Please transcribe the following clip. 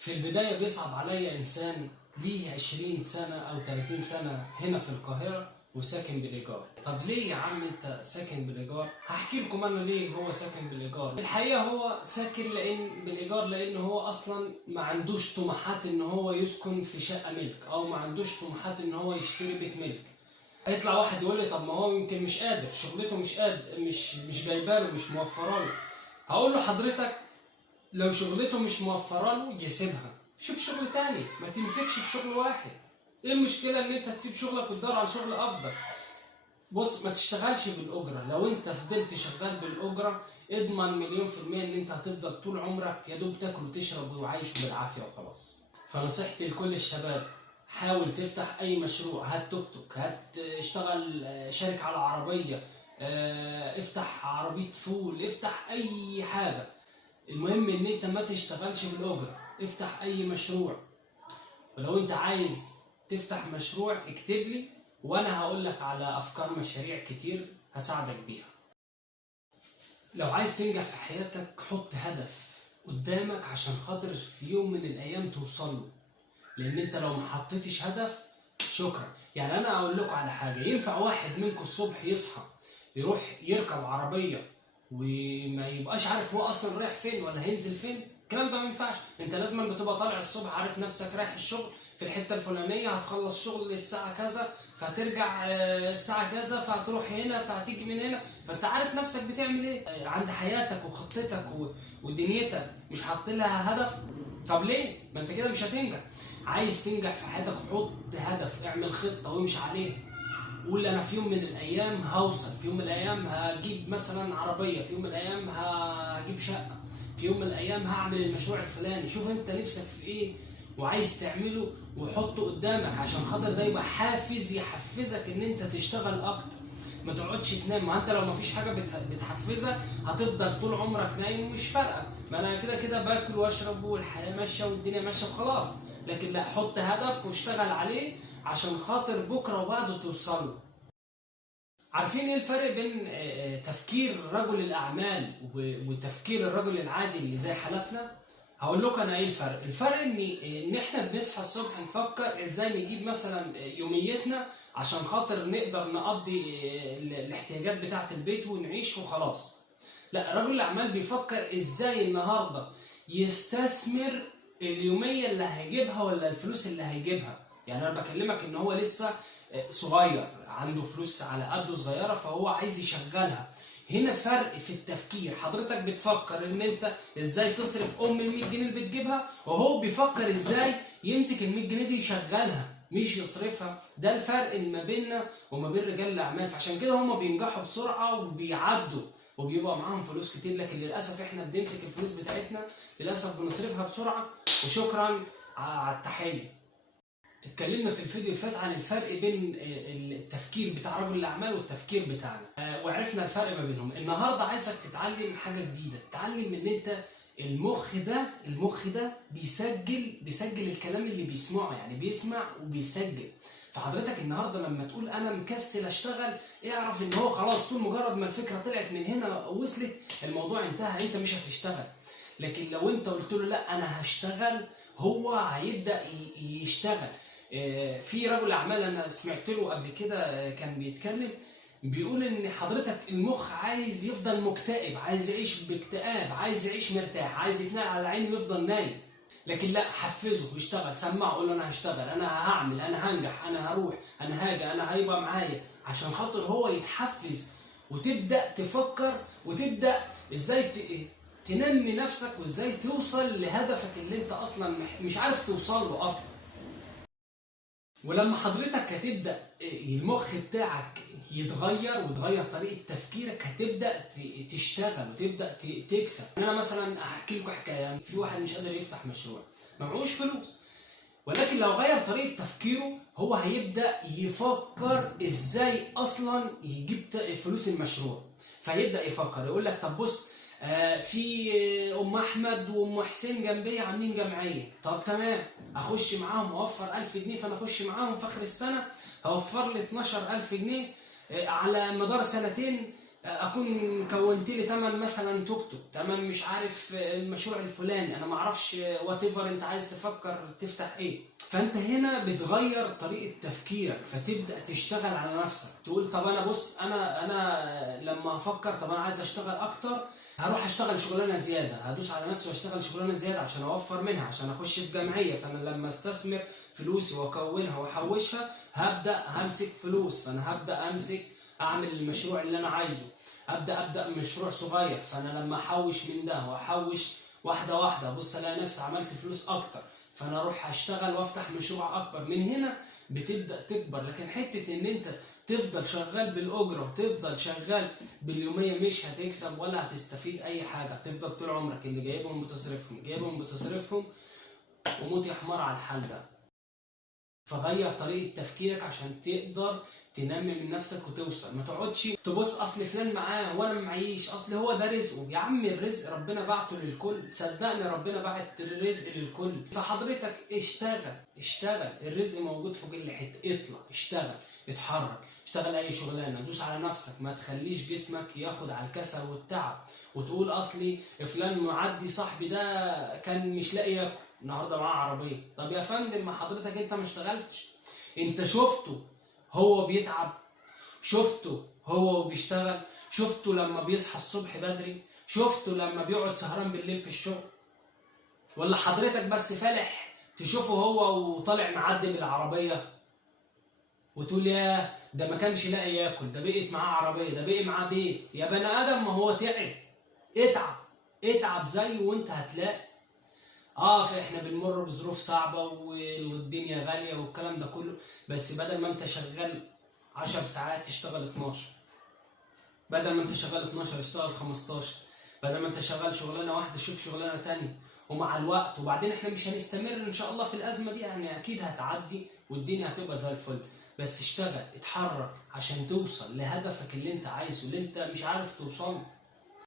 في البداية بيصعب عليا إنسان ليه 20 سنة أو 30 سنة هنا في القاهرة وساكن بالإيجار. طب ليه يا عم أنت ساكن بالإيجار؟ هحكي لكم أنا ليه هو ساكن بالإيجار. الحقيقة هو ساكن بالإيجار لأن هو أصلا ما عندوش طموحات إن هو يسكن في شقة ملك، أو ما عندوش طموحات إن هو يشتري بيت ملك. هيطلع واحد يقول لي طب ما هو يمكن مش قادر، شغلته مش قادر، مش جايباله، مش موفره له. هقول له حضرتك لو شغلته مش موفره له يسيبها، شوف شغل تاني، ما تمسكش في شغل واحد. ايه المشكله ان انت تسيب شغلك وتدور على شغل افضل؟ بص، ما تشتغلش بالاجره. لو انت فضلت شغال بالاجره اضمن مليون في المية ان انت هتفضل طول عمرك يا دوب تاكل وتشرب وعايش بالعافيه وخلاص. فنصيحتي لكل الشباب، حاول تفتح اي مشروع، هات توك توك، هات اشتغل شارك على عربيه، افتح عربيه فول، افتح اي حاجه. المهم ان انت ما تشتغلش بالاجره، افتح اي مشروع. ولو انت عايز تفتح مشروع اكتب لي وانا هقول لك على افكار مشاريع كتير هساعدك بيها. لو عايز تنجح في حياتك حط هدف قدامك عشان خاطر في يوم من الايام توصل له. لان انت لو ما حطيتش هدف شكرا. يعني انا اقول لكم على حاجه، ينفع واحد منكم الصبح يصحى يروح يركب عربيه وما يبقاش عارف هو اصلا رايح فين ولا هينزل فين؟ الكلام ده ما ينفعش. انت لازم بتبقى طالع الصبح عارف نفسك رايح الشغل في الحته الفلانيه، هتخلص شغل الساعه كذا، فهترجع الساعه كذا، فهتروح هنا، فهتيجي من هنا، فانت عارف نفسك بتعمل ايه عند حياتك وخطتك ودنيتك. مش حاطط لها هدف؟ طب ليه؟ ما انت كده مش هتنجح. عايز تنجح في حياتك حط هدف، اعمل خطه وامشي عليها. قول انا في يوم من الايام هوصل، في يوم من الايام هجيب مثلا عربيه، في يوم من الايام هجيب شقه، في يوم من الايام هعمل المشروع الفلاني. شوف انت نفسك في ايه وعايز تعمله وحطه قدامك عشان خاطر ده يبقى حافز يحفزك ان انت تشتغل اكتر. ما تقعدش تنام. ما انت لو ما فيش حاجه بتحفزك هتفضل طول عمرك نايم ومش فارقه، ما انا كده كده باكل واشرب والحياه ماشيه والدنيا ماشيه وخلاص. لكن لا، حط هدف واشتغل عليه عشان خاطر بكره وبعده توصل له. عارفين ايه الفرق بين تفكير رجل الاعمال وتفكير الرجل العادي اللي زي حالتنا؟ هقول لكم انا ايه الفرق. الفرق ان احنا بنصحى الصبح نفكر ازاي نجيب مثلا يوميتنا عشان خاطر نقدر نقضي الاحتياجات بتاعه البيت ونعيش وخلاص. لا، رجل الاعمال بيفكر ازاي النهارده يستثمر اليوميه اللي هيجيبها ولا الفلوس اللي هيجيبها. يعني انا بكلمك ان هو لسه صغير، عنده فلوس على قده صغيره، فهو عايز يشغلها. هنا فرق في التفكير. حضرتك بتفكر ان انت ازاي تصرف ال 100 جنيه اللي بتجيبها، وهو بيفكر ازاي يمسك ال 100 جنيه دي يشغلها مش يصرفها. ده الفرق ما بيننا وما بين رجال الاعمال. فعشان كده هم بينجحوا بسرعه وبيعدوا وبيبقى معاهم فلوس كتير. لكن للاسف احنا بنمسك الفلوس بتاعتنا للاسف بنصرفها بسرعه وشكرا على التحيه. اتكلمنا في الفيديو اللي فات عن الفرق بين التفكير بتاع رجل الاعمال والتفكير بتاعنا، وعرفنا الفرق ما بينهم. النهارده عايزك تتعلم حاجه جديده، تتعلم ان انت المخ ده بيسجل الكلام اللي بيسمعه، يعني بيسمع وبيسجل. فحضرتك النهارده لما تقول انا مكسل اشتغل، اعرف ان هو خلاص طول مجرد ما الفكره طلعت من هنا ووصلت الموضوع انتهى، انت مش هتشتغل. لكن لو انت قلت له لا انا هشتغل، هو هيبدا يشتغل. في رجل اعمال انا سمعت له قبل كده كان بيتكلم، بيقول ان حضرتك المخ عايز يفضل مكتئب، عايز يعيش باكتئاب، عايز يعيش مرتاح، عايز يتنقل على عينه ويفضل نايم. لكن لا، حفزه واشتغل، سمعه، قول له انا هشتغل، انا هعمل، انا هنجح، انا هروح، انا هاجي، انا هيبقى معايا، عشان خاطر هو يتحفز وتبدا تفكر وتبدا ازاي تنمي نفسك وازاي توصل لهدفك اللي انت اصلا مش عارف توصل له اصلا. ولما حضرتك هتبدا المخ بتاعك يتغير وتغير طريقه تفكيرك، هتبدا تشتغل وتبدا تكسب. انا مثلا احكي لكم حكايه. في واحد مش قادر يفتح مشروع، معهوش فلوس، ولكن لو غير طريقه تفكيره هو هيبدا يفكر ازاي اصلا يجيب فلوس المشروع. فهيبدا يفكر يقول لك طب بص، في ام احمد وام حسين جنبي عاملين جمعيه، طب تمام اخش معاهم اوفر 1000 جنيه، فانا اخش معاهم في اخر السنه هوفر لي 12000 جنيه على مدار سنتين اكون كونت لي تمن مثلا توك توك، تمن مش عارف المشروع الفلاني، انا ما اعرفش وات ايفر انت عايز تفكر تفتح ايه. فانت هنا بتغير طريقه تفكيرك، فتبدا تشتغل على نفسك، تقول طب انا بص، انا لما افكر طب انا عايز اشتغل اكتر، هروح اشتغل شغلانه زياده، هدوس على نفسي واشتغل شغلانه زياده عشان اوفر منها، عشان اخش في جمعيه، فانا لما استثمر فلوسي واكونها واحوشها هبدا همسك فلوس، فانا هبدا امسك اعمل المشروع اللي انا عايزه، ابدا مشروع صغير، فانا لما احوش من ده واحوش واحده واحده ابص الاقي نفسي عملت فلوس اكتر، فانا اروح اشتغل وافتح مشروع اكبر، من هنا بتبدا تكبر. لكن حته ان انت تفضل شغال بالاجره وتفضل شغال باليوميه مش هتكسب ولا هتستفيد اي حاجه، هتفضل طول عمرك اللي جايبهم بتصرفهم جايبهم بتصرفهم، وموت يا حمار على الحال ده. فغير طريقه تفكيرك عشان تقدر تنمي من نفسك وتوصل. ما تقعدش تبص اصل فلان معاه وانا ما معيش، اصل هو ده رزقه. يا عم الرزق ربنا بعته للكل، صدقني ربنا بعت الرزق للكل. فحضرتك اشتغل، الرزق موجود في كل حته، اطلع اشتغل، اتحرك، اشتغل اي شغلانه، دوس على نفسك، ما تخليش جسمك ياخد على الكسل والتعب وتقول اصلي فلان معدي صاحبي ده كان مش لاقي ياكل النهارده معاه عربيه. طب يا فندم ما حضرتك انت ما اشتغلتش، انت شفته هو بيتعب، شفته هو بيشتغل، شفته لما بيصحى الصبح بدري، شفته لما بيقعد سهران بالليل في الشغل، ولا حضرتك بس فالح تشوفه هو وطالع معدي بالعربيه وتقول يا ده ما كانش لاقي ياكل، ده بقيت معاه عربيه، ده بقي معاه بيت. يا بني ادم ما هو تعب، اتعب زيه وانت هتلاقي. فاحنا بنمر بظروف صعبه والدنيا غاليه والكلام ده كله، بس بدل ما انت شغال 10 ساعات تشتغل 12، بدل ما انت شغال 12 اشتغل 15، بدل ما انت شغال شغلانه واحده شوف شغلانه تانية. ومع الوقت وبعدين احنا مش هنستمر ان شاء الله في الازمه دي، يعني اكيد هتعدي والدنيا هتبقى زي الفل. بس اشتغل، اتحرك عشان توصل لهدفك اللي انت عايزه، اللي انت مش عارف توصله.